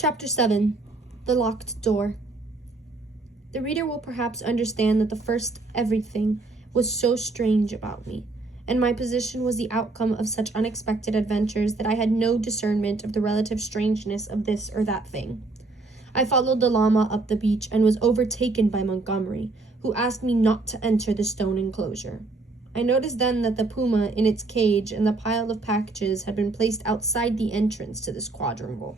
Chapter 7. The Locked Door. The reader will perhaps understand that the first everything was so strange about me, and my position was the outcome of such unexpected adventures that I had no discernment of the relative strangeness of this or that thing. I followed the llama up the beach and was overtaken by Montgomery, who asked me not to enter the stone enclosure. I noticed then that the puma in its cage and the pile of packages had been placed outside the entrance to this quadrangle.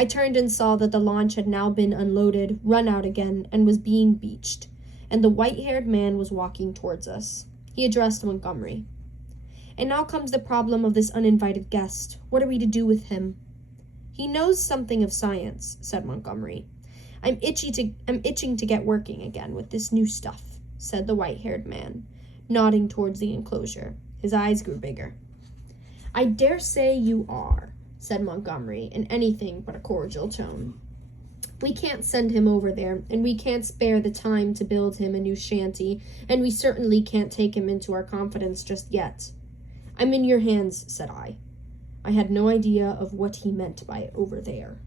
I turned and saw that the launch had now been unloaded, run out again, and was being beached, and the white-haired man was walking towards us. He addressed Montgomery. "And now comes the problem of this uninvited guest. What are we to do with him?" "He knows something of science," said Montgomery. I'm itching to get working again with this new stuff," said the white-haired man, nodding towards the enclosure. His eyes grew bigger. "I dare say you are," said Montgomery in anything but a cordial tone. "We can't send him over there, and we can't spare the time to build him a new shanty, and we certainly can't take him into our confidence just yet." "I'm in your hands," said I. I had no idea of what he meant by over there.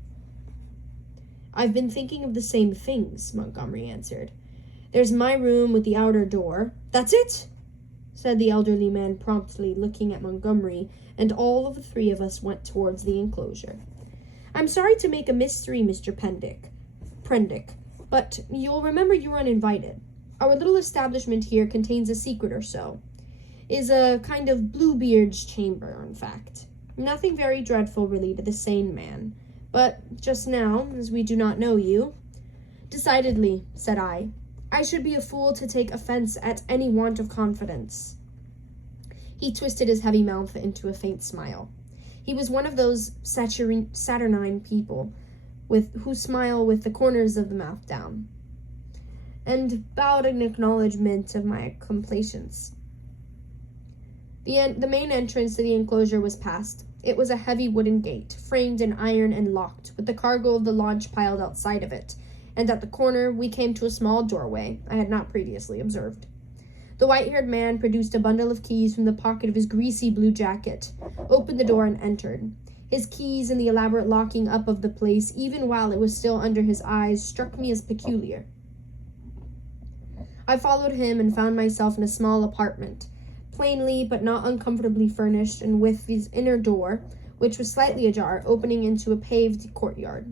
"I've been thinking of the same things," Montgomery answered. "There's my room with the outer door." "That's it," said the elderly man promptly, looking at Montgomery, and all of the three of us went towards the enclosure. "I'm sorry to make a mystery, Mr. Prendick, but you'll remember you were uninvited. Our little establishment here contains a secret or so. Is a kind of Bluebeard's chamber, in fact. Nothing very dreadful, really, to the sane man. But just now, as we do not know you—" "Decidedly," said I. "I should be a fool to take offense at any want of confidence." He twisted his heavy mouth into a faint smile. He was one of those saturnine people who smile with the corners of the mouth down, and bowed in acknowledgment of my complaisance. The main entrance to the enclosure was passed. It was a heavy wooden gate, framed in iron and locked, with the cargo of the launch piled outside of it, and at the corner we came to a small doorway I had not previously observed. The white-haired man produced a bundle of keys from the pocket of his greasy blue jacket, opened the door, and entered. His keys and the elaborate locking up of the place, even while it was still under his eyes, struck me as peculiar. I followed him and found myself in a small apartment, plainly but not uncomfortably furnished, and with his inner door, which was slightly ajar, opening into a paved courtyard.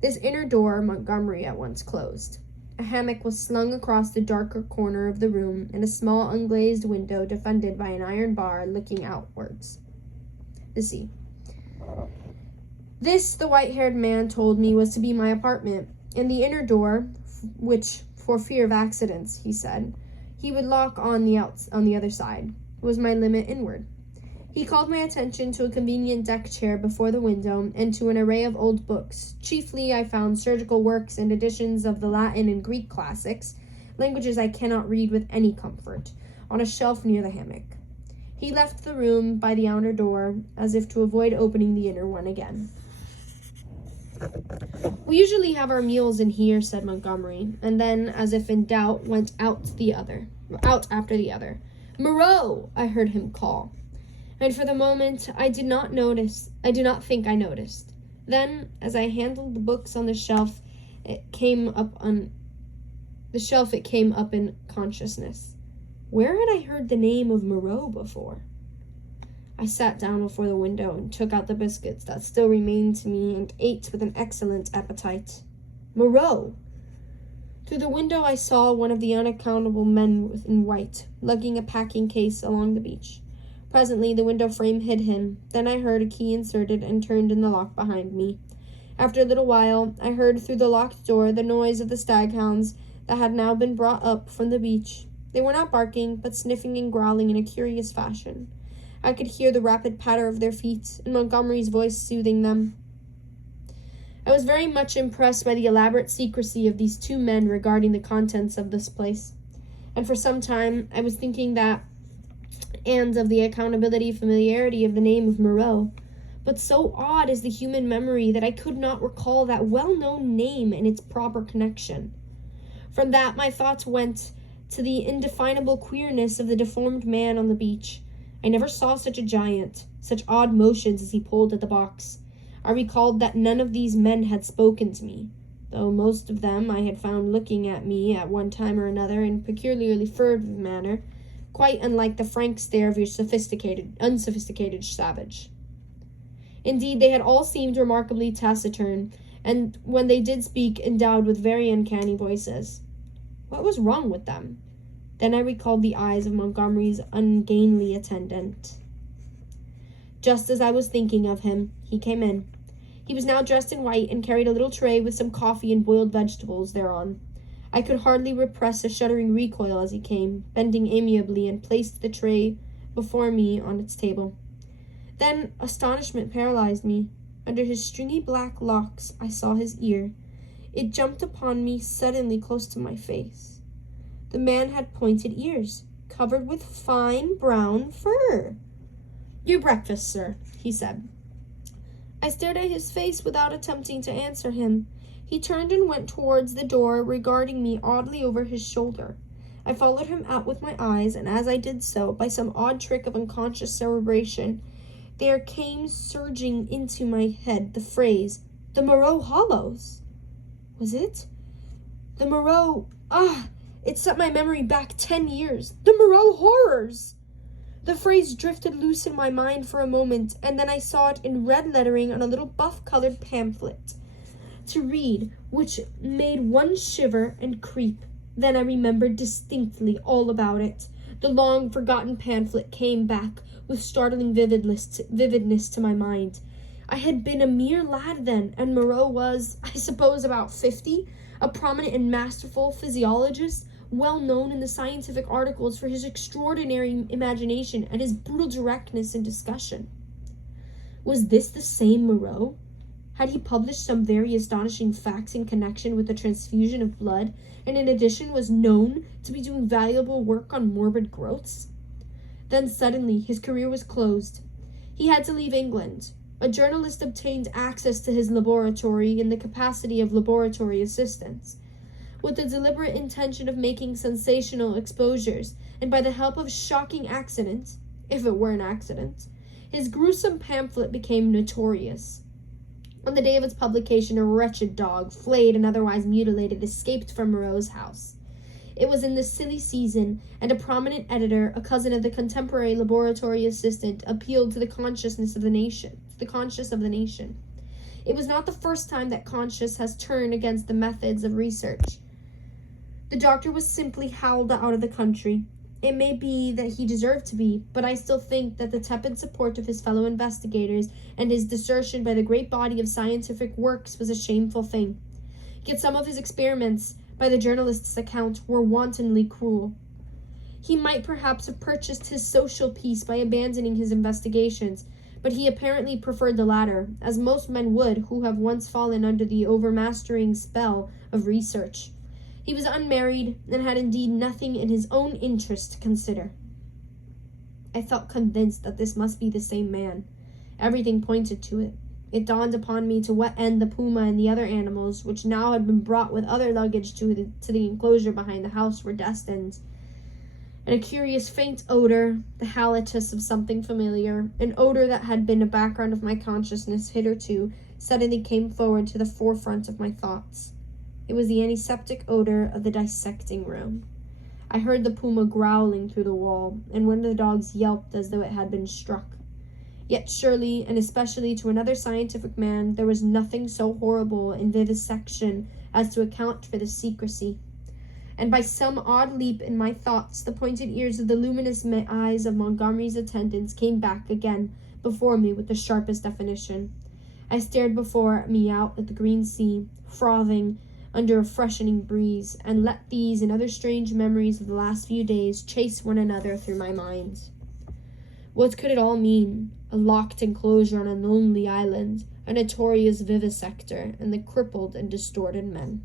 This inner door Montgomery at once closed. A hammock was slung across the darker corner of the room, and a small unglazed window defended by an iron bar looking outwards. The sea. This, the white-haired man told me, was to be my apartment, and the inner door, which, for fear of accidents, he said, he would lock on the other side, was my limit inward. He called my attention to a convenient deck chair before the window and to an array of old books. Chiefly I found surgical works and editions of the Latin and Greek classics, languages I cannot read with any comfort, on a shelf near the hammock. He left the room by the outer door, as if to avoid opening the inner one again. "We usually have our meals in here," said Montgomery, and then, as if in doubt, went out after the other. "Moreau!" I heard him call. And for the moment I did not think I noticed. Then, as I handled the books on the shelf, it came up in consciousness. Where had I heard the name of Moreau before? I sat down before the window and took out the biscuits that still remained to me and ate with an excellent appetite. Moreau! Through the window I saw one of the unaccountable men in white, lugging a packing case along the beach. Presently the window frame hid him. Then I heard a key inserted and turned in the lock behind me. After a little while, I heard through the locked door the noise of the staghounds that had now been brought up from the beach. They were not barking, but sniffing and growling in a curious fashion. I could hear the rapid patter of their feet, and Montgomery's voice soothing them. I was very much impressed by the elaborate secrecy of these two men regarding the contents of this place, and for some time I was thinking that, and of the familiarity of the name of Moreau, but so odd is the human memory that I could not recall that well-known name in its proper connection. From that my thoughts went to the indefinable queerness of the deformed man on the beach. I never saw such a giant, such odd motions as he pulled at the box. I recalled that none of these men had spoken to me, though most of them I had found looking at me at one time or another in a peculiarly furtive manner, quite unlike the frank stare of your unsophisticated savage. Indeed, they had all seemed remarkably taciturn, and when they did speak, endowed with very uncanny voices. What was wrong with them? Then I recalled the eyes of Montgomery's ungainly attendant. Just as I was thinking of him, he came in. He was now dressed in white and carried a little tray with some coffee and boiled vegetables thereon. I could hardly repress a shuddering recoil as he came, bending amiably, and placed the tray before me on its table. Then astonishment paralyzed me. Under his stringy black locks I saw his ear. It jumped upon me suddenly close to my face. The man had pointed ears, covered with fine brown fur. "Your breakfast, sir," he said. I stared at his face without attempting to answer him. He turned and went towards the door, regarding me oddly over his shoulder. I followed him out with my eyes, and as I did so, by some odd trick of unconscious cerebration, there came surging into my head the phrase, "The Moreau Hollows." Was it? The Moreau... It set my memory back 10 years. The Moreau horrors! The phrase drifted loose in my mind for a moment, and then I saw it in red lettering on a little buff-colored pamphlet to read, which made one shiver and creep. Then I remembered distinctly all about it. The long-forgotten pamphlet came back with startling vividness to my mind. I had been a mere lad then, and Moreau was, I suppose, about 50, a prominent and masterful physiologist, well known in the scientific articles for his extraordinary imagination and his brutal directness in discussion. Was this the same Moreau? Had he published some very astonishing facts in connection with the transfusion of blood, and in addition was known to be doing valuable work on morbid growths? Then suddenly his career was closed. He had to leave England. A journalist obtained access to his laboratory in the capacity of laboratory assistant, with the deliberate intention of making sensational exposures, and by the help of shocking accident, if it were an accident, his gruesome pamphlet became notorious. On the day of its publication, a wretched dog, flayed and otherwise mutilated, escaped from Moreau's house. It was in the silly season, and a prominent editor, a cousin of the contemporary laboratory assistant, appealed to the consciousness of the nation. It was not the first time that conscience has turned against the methods of research. The doctor was simply howled out of the country. It may be that he deserved to be, but I still think that the tepid support of his fellow investigators and his desertion by the great body of scientific works was a shameful thing. Yet some of his experiments, by the journalist's account, were wantonly cruel. He might perhaps have purchased his social peace by abandoning his investigations, but he apparently preferred the latter, as most men would who have once fallen under the overmastering spell of research. He was unmarried, and had indeed nothing in his own interest to consider. I felt convinced that this must be the same man. Everything pointed to it. It dawned upon me to what end the puma and the other animals, which now had been brought with other luggage to the enclosure behind the house, were destined. And a curious faint odor, the halitus of something familiar, an odor that had been a background of my consciousness hitherto, suddenly came forward to the forefront of my thoughts. It was the antiseptic odor of the dissecting room. I heard the puma growling through the wall, and one of the dogs yelped as though it had been struck. Yet surely, and especially to another scientific man, there was nothing so horrible in vivisection as to account for the secrecy. And by some odd leap in my thoughts, the pointed ears of the luminous eyes of Montgomery's attendants came back again before me with the sharpest definition. I stared before me out at the green sea, frothing under a freshening breeze, and let these and other strange memories of the last few days chase one another through my mind. What could it all mean? A locked enclosure on a lonely island, a notorious vivisector, and the crippled and distorted men.